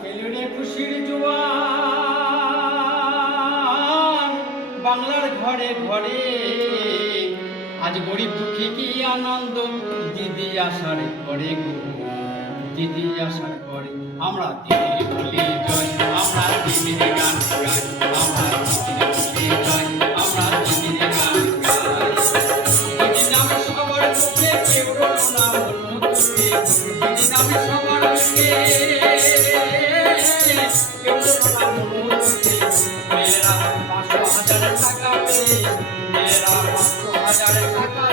খেলুড়ে খুশির জোয়ার বাংলার ঘরে ঘরে, আজ গরিব দুঃখী কি আনন্দ, দিদি আসার পরে গো, দিদি আসার পরে আমরা দিদির বলি জয়, আমরা দিদির গান গাই, আমরা দিদির বলি জয়, আমরা দিদির গান গাই। দিদি নামে সবার মুখে কেউ রলো না মন মুখে, দিদি নামে সবার মুখে কেউ রলো না মন মুখে। মেয়েরা ৫০০,০০০ টাকা পেয়ে, মেয়েরা ৫০০,০০০ টাকা মেয়েরা ৫০০,০০০ টাকা